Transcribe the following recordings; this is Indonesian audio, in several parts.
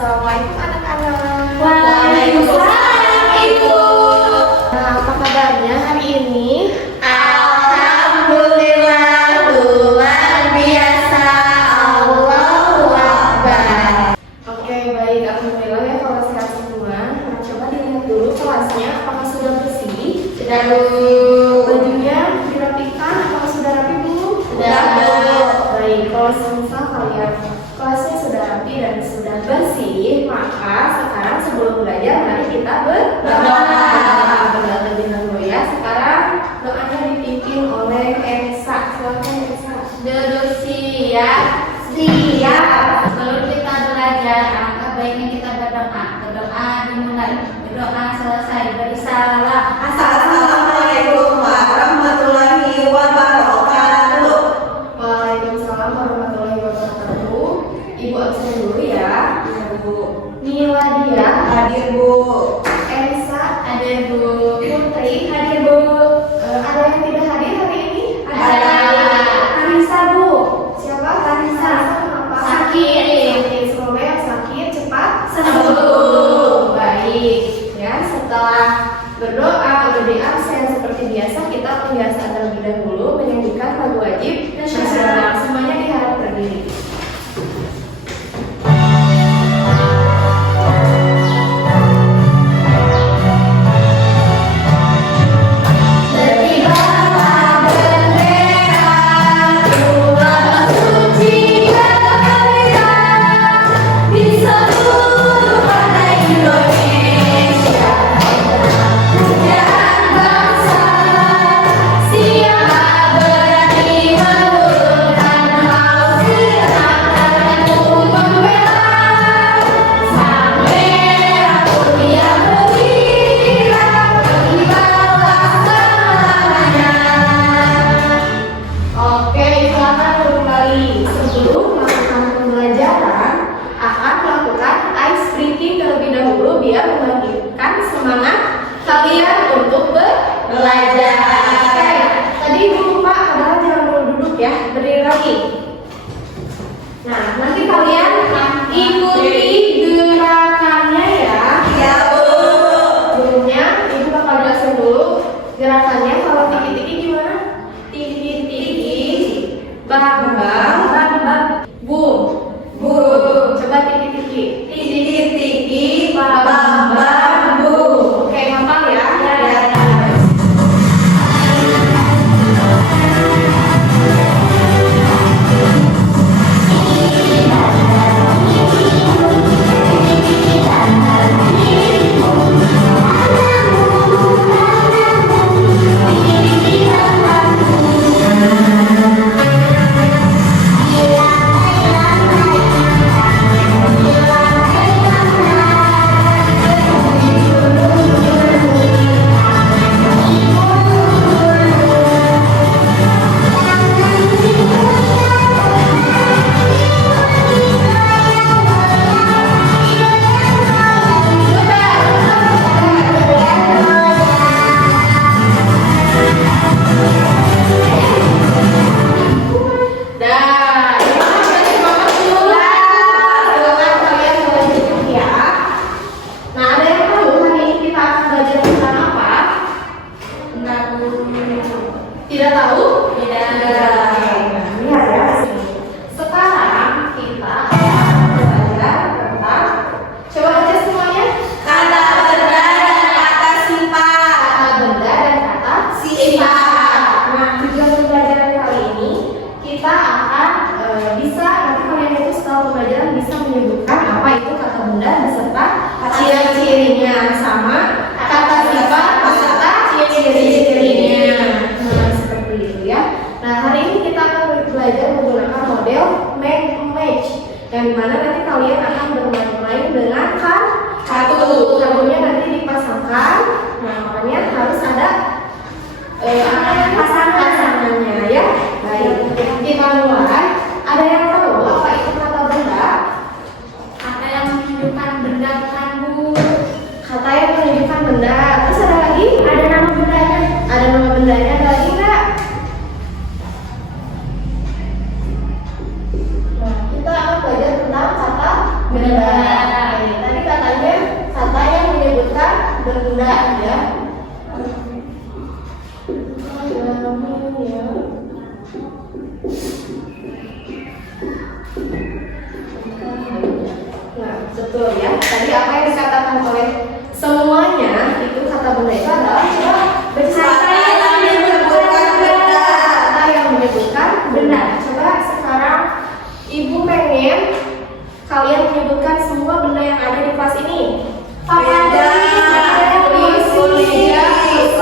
Assalamualaikum anak-anak. Waalaikumsalam Ibu. Nah, apa kabarnya hari ini? Alhamdulillah luar biasa. Allahu Akbar. Oke, baik. Alhamdulillah ya kalau sehat semua. Nah, coba dilihat dulu kelasnya apakah sudah bersih? Bajunya dirapikan, apakah sudah rapi belum? Sudah. Baik, kalau semisal kalian kelasnya sudah rapi dan sudah bersih, maka sekarang sebelum belajar mari kita berdoa. Berdoa terlebih dahulu ya. Sekarang doanya dipimpin oleh Elsa. Silakan Elsa. Duduk siap. Sebelum kita belajar, alangkah baiknya kita berdoa. Berdoa dimulai, berdoa selesai, bersalam. Assalamualaikum warahmatullahi wabarakatuh. Waalaikumsalam warahmatullahi wabarakatuh. Ibu absen dulu ya. Bu, Miladia, hadir Bu. Elsa, Ada Bu. Putri, hadir Bu. Ada yang tidak hadir hari ini? Ada. Anissa Bu. Siapa? Anissa. Kenapa? Sakit. Semoga yang sakit cepat Sembuh. Baik. Ya, setelah berdoa udah absen seperti biasa, kita pembiasaan terlebih dahulu menyanyikan lagu wajib nasional. Semuanya diharap berdiri. Berkibarlah bendera, tulang suci Garuda di seluruh tanah Indonesia. Pujaan bangsa, siapa berani mengurungkan haus gerakanku membela sang merah putih yang berkilau, berkibarlah selamanya. Oke, silakan kembali. Sebelum melakukan pembelajaran, akan melakukan ice breathing terlebih dahulu biar membangkitkan semangat kalian untuk belajar. Oke, tadi ibu lupa adalah jangan dulu duduk ya, berdiri lagi. Nah, nanti kalian ikuti gerakannya ya. Ya Bu. Sebelumnya, ibu bakal jelasin dulu gerakannya. Kalau tiki-tiki gimana? Tiki-tiki, bang, boom, boom. Coba tiki-tiki. Tiki-tiki, Bang, bam, Bu. Oke, hafal ya. Dah, ini semangat dulu lah. Silakan kalian boleh duduk ya. Nah, ada yang tahu hari ini kita akan belajar tentang apa? Enggak Bu. Tidak tahu? Tidak. Lihat ya ke sini. Sekarang kita akan belajar tentang, coba baca semuanya. Kata benda dan kata sifat. Kata benda dan kata Sifat. Nah, tujuan pembelajaran kali ini kita akan bisa, nanti kalian itu setelah pembelajaran bisa menyebutkan apa itu kata benda beserta ciri-cirinya, sama kata sifat beserta ciri-cirinya. Nah, seperti itu ya. Nah, hari ini kita akan belajar menggunakan model make match, yang dimana nanti kalian akan bermain-main dengan kartu. Kartunya nanti dipasangkan. Nah, makanya harus ada pasangannya ya. Baik, kita mulai. Ada yang tahu apa itu kata benda? Kata yang menunjukkan benda bukan Bu. Kata yang menunjukkan benda. Terus ada lagi? Ada nama bendanya? Ada nama bendanya? Ada lagi nggak? Nah, kita akan belajar tentang kata benda. Betul ya. Tadi apa yang dikatakan oleh semuanya itu kata benda itu adalah Kata yang menyebutkan benda. Kata yang menyebutkan benda. Coba sekarang Ibu pengen kalian menyebutkan semua benda yang ada di kelas ini. Meja, kursi,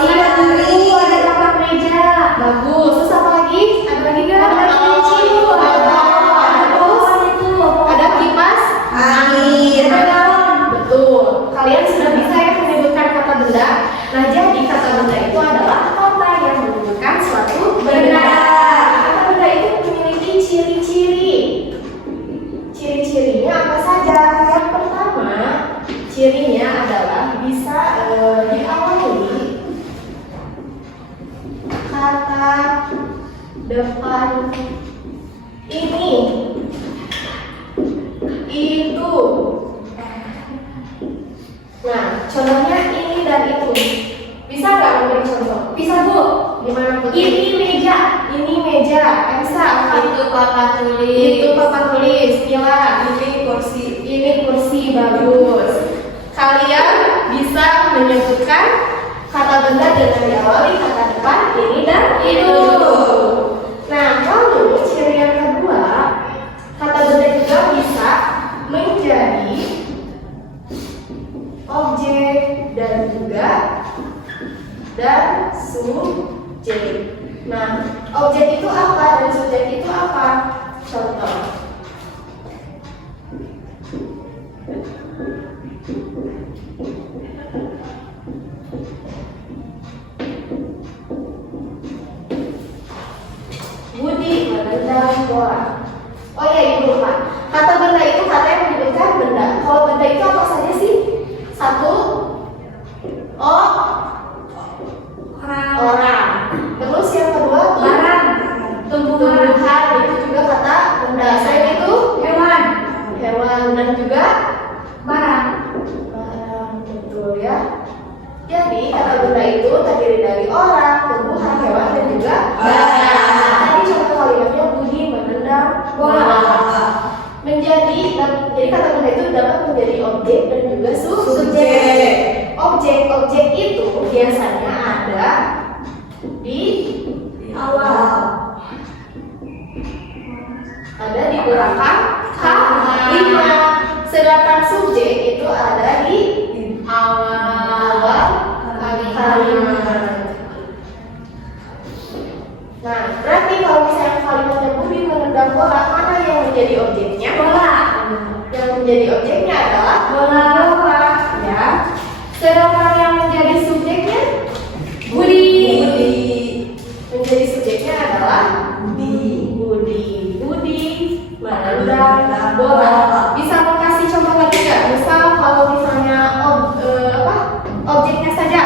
ada tempat meja. Bagus. Terus apa lagi? Ada lagi nggak? Ada kunci. Ada kipas Angin. Betul. Kalian sudah bisa ya menyebutkan kata benda. Nah, jadi kata benda itu adalah kata yang menyebutkan suatu benda. Kata benda itu memiliki ciri-ciri. Ciri-cirinya apa saja? Yang pertama, cirinya adalah bisa diawali kata depan ini, itu. Nah, contohnya ini dan itu. Bisa nggak memberi contoh? Bisa, Bu. Gimana, Bu? Ini meja. Ini meja. Bisa. Itu papan tulis. Itu papan tulis. Gila. Ini kursi. Ini kursi. Bagus. Kalian bisa menyebutkan kata benda dengan diawali kata depan ini dan itu. Nah, lalu ciri yang kedua, kata benda juga bisa menjadi objek dan juga subjek. Nah, objek itu apa dan subjek itu apa? Contoh. Budi menendang bola. Oh iya, Ibu lupa. Kata benda itu kata yang menyebutkan benda. Kalau benda itu apa saja sih? Satu, orang. Terus yang kedua, barang. Tumbuhan itu juga kata benda. Selain itu, hewan dan juga barang. Betul ya. Jadi kata benda itu terdiri dari orang, tumbuhan, hewan dan juga barang. Tadi contoh kalimatnya Budi menendang bola. Jadi kata benda itu dapat menjadi objek dan juga subjek. Objek itu biasanya ada di awal, ada di belakang kalimat. Sedangkan subjek itu ada di awal kalimat. Nah, berarti kalau misalnya kalimatnya Budi menendang bola, mana yang menjadi objeknya? Bola. Yang menjadi objeknya adalah bola, ya. Sedangkan yang menjadi subjeknya Budi. Menjadi subjeknya adalah Budi menendang bola. Bisa mau kasih contoh lagi nggak? Misal kalau misalnya objeknya saja.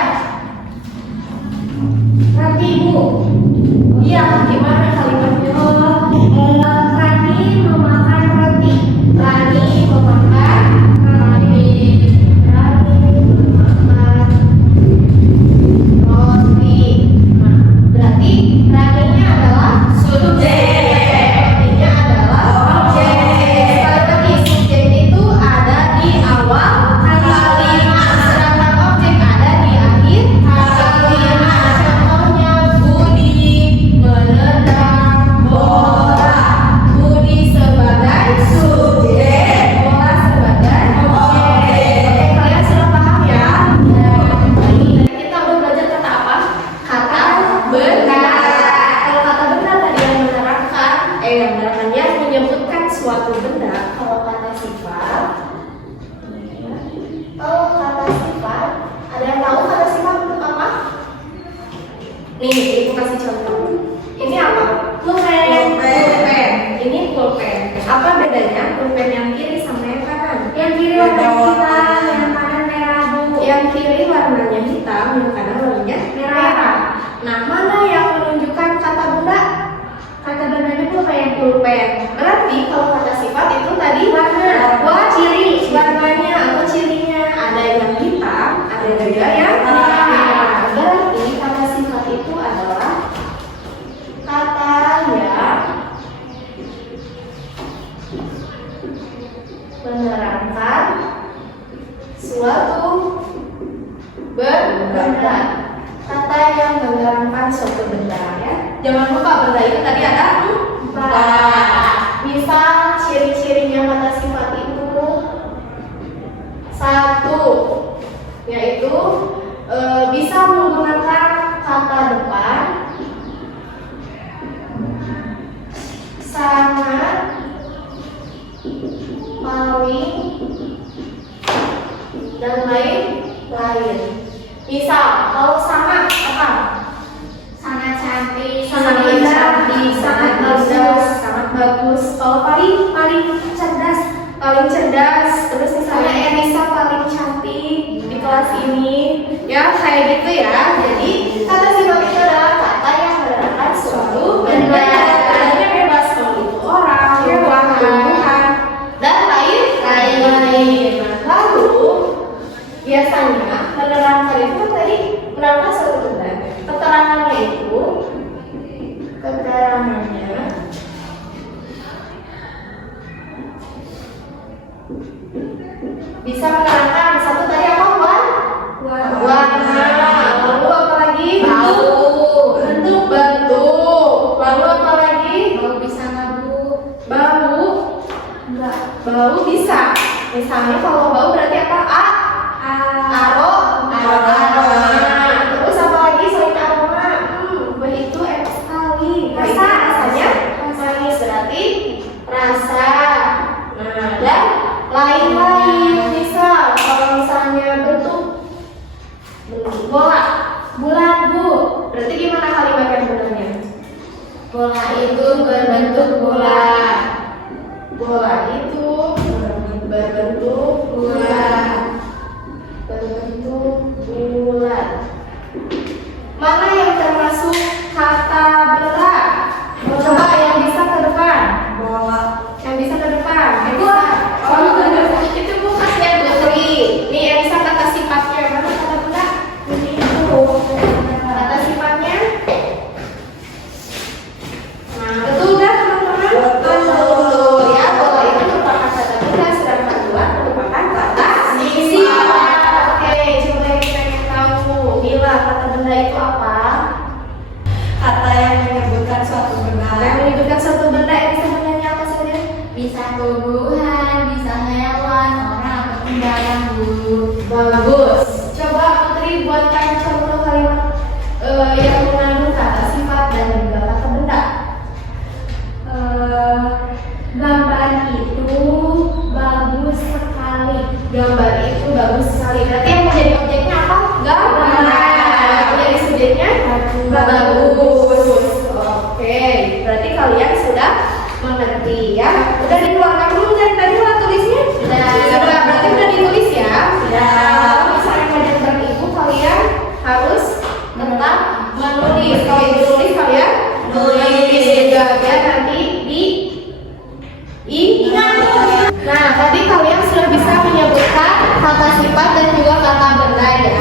Nanti Ibu. Iya, gimana kalimatnya? Rani memakan roti. Rani memakan roti. Nah, berarti Raninya adalah subjek, rotinya adalah objek. Sekali lagi, subjek itu ada di awal kalimat, sedangkan objek ada di akhir kalimat. Contohnya Budi menendang bola. Budi sebagai subjek, bola sebagai objek. Oke, kalian sudah paham ya? Tadi kita udah belajar kata apa? Kata benda. Kalau kata benda tadi yang menerangkannya menyebutkan suatu benda. Kalau kata sifat, ada yang tahu kata sifat itu apa? Nih, Ibu kasih contoh. Ini apa? Pulpen. Ini pulpen. Apa bedanya pulpen yang kiri sama yang kanan? Yang kiri warna hitam, yang kanan merah, Bu. Yang kiri warnanya hitam, yang kanan warnanya merah. Nah, mana yang menunjukkan kata benda? Kata bendanya pulpen. Berarti kalau kata sifat itu tadi warna. Wah, ciri warnanya atau cirinya ada yang hitam, ada juga yang merah. Berarti kata sifat itu adalah kata yang menerangkan suatu benda. Kata yang menerangkan suatu benda ya. Jangan lupa benda itu tadi ada empat. Misal ciri-cirinya kata sifat itu satu, yaitu bisa menggunakan kata depan, sangat, paling, dan lain-lain. Misal kalau sangat apa? Sangat cantik, Sangat cantik, sangat bagus, sangat bagus. Kalau paling cerdas, terus misalnya Elisa paling cantik di kelas ini, ya kayak gitu ya. Jadi kata sifat itu adalah kata yang menerangkan suatu benda. Adanya bebas mau itu orang, hewan, tumbuhan, dan lain-lain. Lalu biasanya menerangkan itu tadi menerangkan suatu benda. Keterangannya bisa menerangkan satu tadi apa? Warna. Lalu apa lagi? Bentuk. Lalu apa lagi? bau bisa nggak Bu? Bau. Enggak. Bau bisa. Misalnya kalau bau berarti apa? Aroma. Terus apa lagi selain aroma? Begitu enak sekali. Rasanya manis berarti rasa. Nah, dan lain-lain. Misal kalau misalnya bentuk bola, bulat Bu. Berarti gimana kalimat yang benarnya? Bola itu berbentuk bola. Bola itu berbentuk bulat. Mana yang termasuk kata benda? Coba yang bisa ke depan. Yang bisa ke depan. Itu Bu kasihan Putri. Nih yang bisa kata sifatnya. Mana kata benda? Ini itu. Kata sifatnya. Nah, betul kan teman-teman? Betul. Ya, bola itu merupakan kata benda, sedangkan bulat merupakan kata sifat. Oke, coba yang pengen tahu. Mila, kata benda itu apa? Kata yang menyebutkan suatu benda. Yang menyebutkan suatu benda yang bisa menyanyi apa saja? Bisa tumbuhan, bisa hewan, orang, atau kendaraan Bu. Bagus. Coba Putri buatkan contoh kalimat yang mengandung kata sifat dan juga kata benda. Gambar itu bagus sekali. Gambar itu bagus sekali. Berarti yang menjadi objeknya apa? Gambar. Menjadi subjeknya bagus. Oke. Berarti kalian sudah mengerti ya. Udah dikeluarkan dulu dari tadi alat tulisnya? Sudah. Berarti udah ditulis ya? Sudah. Kalau misalnya kalian beribu, kalian harus tetap menulis. Kalau ibu tulis kalian nulis juga biar nanti ingat. Nah, tadi kalian sudah bisa menyebutkan kata sifat dan juga kata benda ya.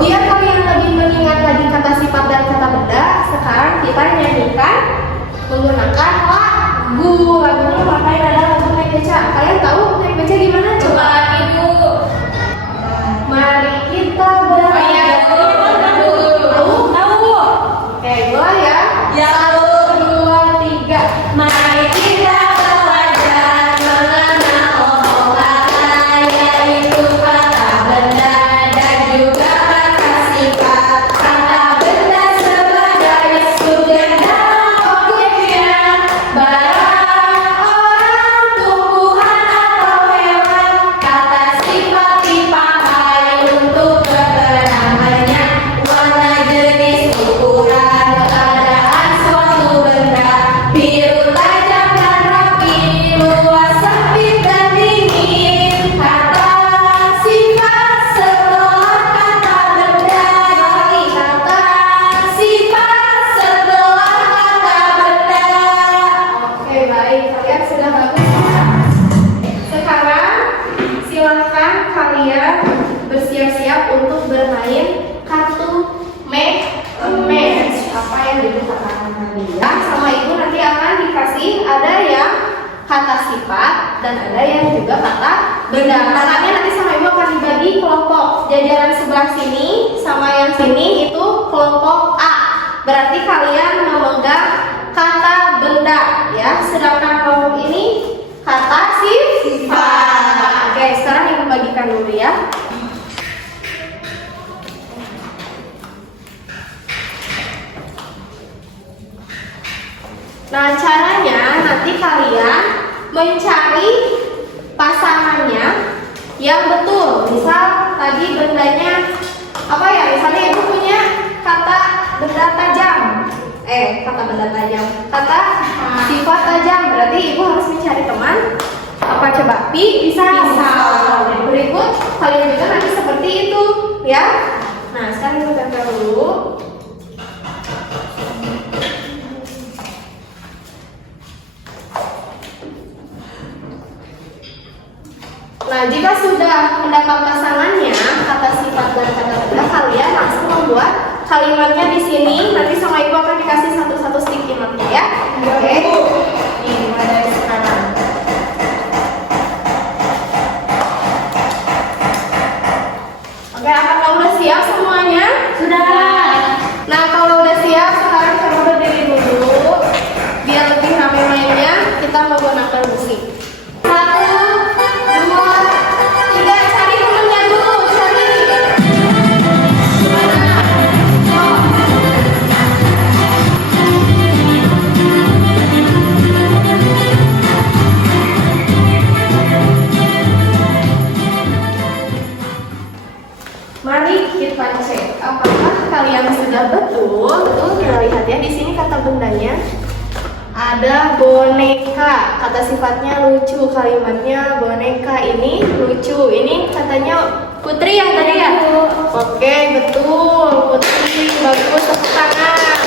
Biar kalian lebih mengingat lagi kata sifat dan kata benda, sekarang kita nyanyikan menggunakan lagu. Lagunya pakai ada lagu naik beca. Kalian tahu naik beca gimana? Coba Ibu. Mari kita Tahu. Oke, mulai ya. Ya. 1, 2, 3. Mari kita belajar mengenal omongan, yaitu kata benda dan juga kata sifat. Kata benda sebagai subjek dalam objeknya, barang, orang, tumbuhan atau hewan. Kata sifat dipakai untuk keterangannya, warna, jenis, ukuran, keadaan suatu benda. Biru tajam dan rapi, luas, sempit dan dingin. Kata sifat setelah kata benda. Kata sifat setelah kata benda. Oke, baik. Kalian sudah bagus. Sekarang silakan kalian bersiap-siap untuk bermain kartu match. Apa yang dikatakan tadi ya? Sama ibu nanti akan dikasih ada yang kata sifat dan ada yang juga kata benda. Katanya nanti sama ibu akan dibagi kelompok. Jajaran sebelah sini sama yang sini itu kelompok A. Berarti kalian memegang kata benda ya. Sedangkan kelompok ini kata sifat. Oke, sekarang ibu bagikan dulu ya. Nah, caranya nanti kalian mencari pasangannya yang betul. Misal tadi bendanya apa ya? Misalnya ibu punya kata benda tajam. Kata benda tajam. Kata sifat tajam. Berarti ibu harus mencari teman. Apa coba? Pisau. Berikut kalian juga nanti seperti itu, ya. Nah, sekarang ibu tempel dulu. Nah, jika sudah mendapat pasangannya, kata sifat dan kata benda, kalian langsung membuat kalimatnya di sini. Nanti sama ibu akan dikasih satu-satu sticky note ya. Oke. Ini mulai dari sekarang. Oke, apakah udah siap semuanya? Sudah. Nah, kalau udah siap, sekarang coba berdiri dulu. Biar lebih ramai mainnya, kita menggunakan musik. 1, 2, 3, cari temennya dulu, cari. Mari kita cek apakah kalian sudah betul. Kita lihat ya, di sini kata bendanya ada boneka, kata sifatnya lucu, kalimatnya boneka ini lucu. Ini katanya Putri ya tadi ya? Oke, betul, Putri, bagus, tepuk tangan.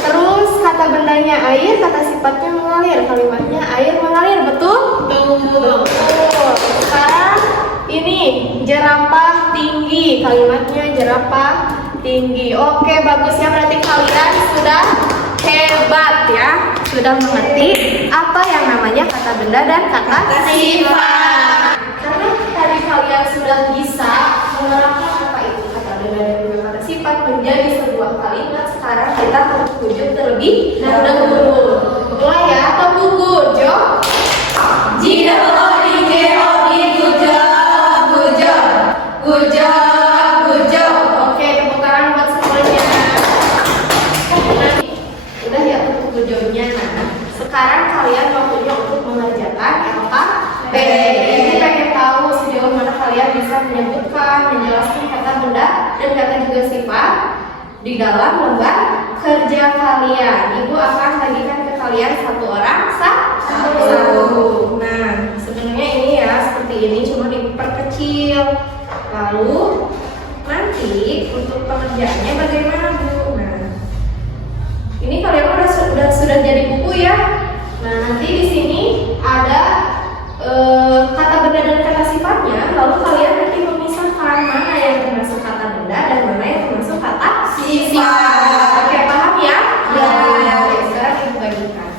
Terus kata bendanya air, kata sifatnya mengalir, kalimatnya air mengalir, betul? Betul. Sekarang ini jerapah tinggi, kalimatnya jerapah tinggi. Oke, bagus ya, berarti kalian sudah hebat ya, sudah mengerti apa yang namanya kata benda dan kata sifat. Karena tadi kalian sudah bisa menerapkan apa itu kata benda dan juga kata sifat menjadi sebuah kalimat. Sekarang kita harus wujud terlebih dahulu. Mulai ya, tepuk gujo. Jika gujo. Oke, tepuk tangan buat semuanya. Udah ya untuk gujonya. Nah, sekarang kalian waktunya untuk mengerjakan LKPD. Ini pengen tahu sejauh mana kalian bisa menyebutkan, menjelaskan kata benda dan kata juga sifat di dalam lembar kerja kalian. Ibu akan bagikan ke kalian satu orang satu. Nah, sebenarnya ini ya seperti ini, cuma diperkecil. Lalu nanti untuk pengerjaannya bagaimana Bu? Nah, ini kalian sudah jadi buku ya. Nah, nanti di sini ada kata benda dan kata sifatnya. Lalu kalian nanti memisahkan mana yang termasuk kata benda dan mana yang termasuk kata sifat. Oke, paham ya? Ya. Oke, sekarang ibu bagikan.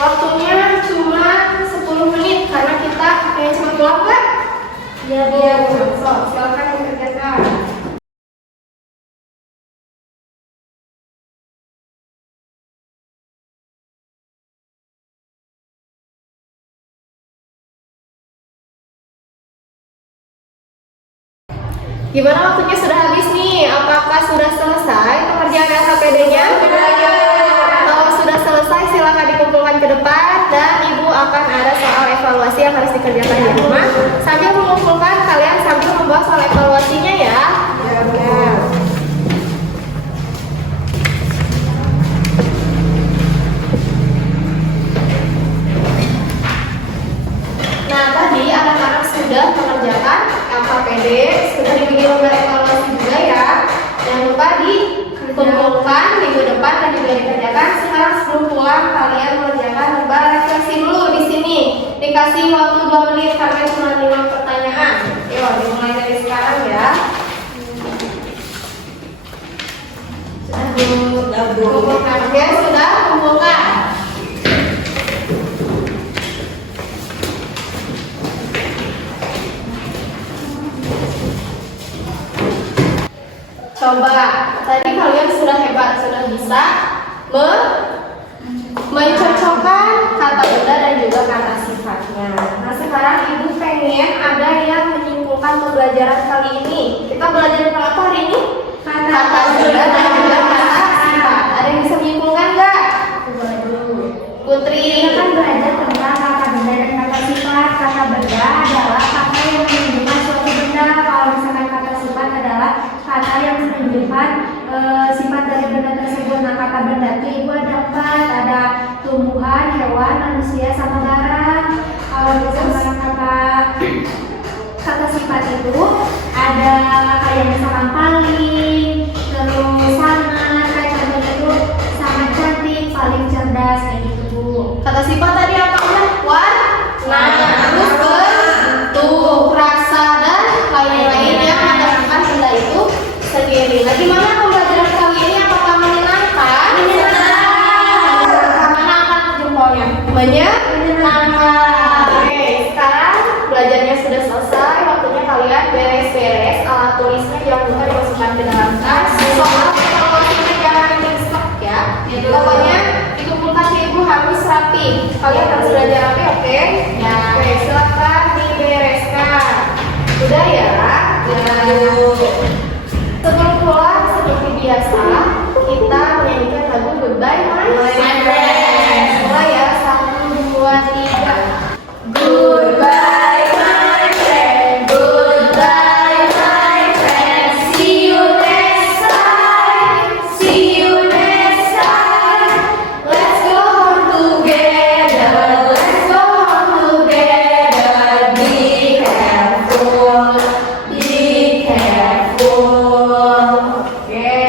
Waktunya cuma 10 menit karena kita kayak cuma pulang nggak? Iya. So, silakan dikerjakan. Gimana waktunya sudah habis nih? Apakah sudah selesai pengerjaan LKPD-nya? Kalau sudah selesai silakan dikumpulkan ke depan dan ibu akan ada soal evaluasi yang harus dikerjakan di rumah. Sambil mengumpulkan kalian sambil membuat soal evaluasinya ya. Nah, tadi anak-anak sudah mengerjakan LKPD, sudah dibagi lembar evaluasi juga ya. Jangan lupa dikumpulkan minggu depan dan juga dikerjakan. Sekarang sebelum pulang kalian mengerjakan lembar refleksi dulu di sini. Dikasih waktu 2 menit karena cuma 5 pertanyaan. Yuk, dimulai dari sekarang ya. Sudah kumpulkan, ya sudah kumpulkan. mencocokkan kata benda dan juga kata sifatnya. Nah sekarang ibu pengen ada yang menyimpulkan pembelajaran kali ini. Kita belajar tentang apa hari ini? Kata benda dan juga kata sifat. Ada yang bisa menyimpulkan nggak? Putri. Kita kan belajar tentang kata benda dan kata sifat. Kata benda adalah kata yang menunjukkan suatu benda. Kalau misalkan kata sifat adalah kata yang menunjukkan sifat dari benda tersebut. Nah kata benda itu ibu ada empat, ada tumbuhan, hewan, manusia, sama barang. Kalau misalkan kata sifat itu ada kayak misalkan paling, terus sangat, kayak contohnya itu sangat cantik, paling cerdas, kayak gitu Bu. Kata sifat tadi apa? Warna, terus bentuk, rasa dan lain-lain yang menunjukkan benda itu sendiri. Nah, gimana pembelajaran kali ini? Apakah menyenangkan? Mana angkat jempolnya? Menyenangkan. Oke, sekarang belajarnya sudah selesai. Waktunya kalian beres-beres. Alat tulisnya jangan lupa dimasukkan ke dalam tas. Soal evaluasinya jangan di-stok ya. Pokoknya dikumpulkan ke ibu harus rapi. Kalian harus belajar rapi, oke? Ya. Oke, silakan dibereskan. Sudah ya? Sebelum pulang seperti biasa, kita menyanyikan lagu Goodbye My Friend. Mulai ya, 1, 2, 3. Goodbye my friend, goodbye my friend. See you next time, see you next time. Let's go home together, let's go home together. Be careful, be careful. Oke,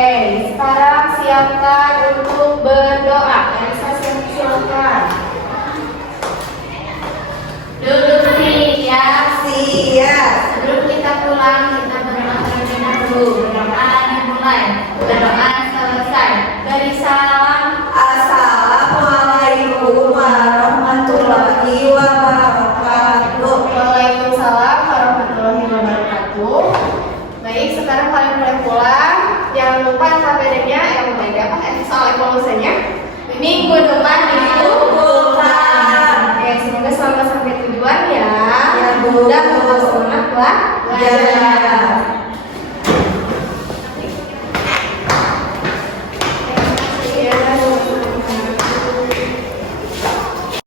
sekarang siapkan untuk berdoa. Elisa silakan. Duduk siap. Sebelum kita pulang, kita berdoa terlebih dahulu. Berdoa dimulai, berdoa selesai. Dari salam. Assalamualaikum warahmatullahi wabarakatuh. Waalaikumsalam warahmatullahi wabarakatuh. Baik, sekarang kalian boleh pulang. Jangan lupa KBD-nya, soal evaluasinya minggu depan dikumpulkan. Oke, semoga selamat sampai tujuan ya. Ya, Bu. Dan tetap semangat belajar.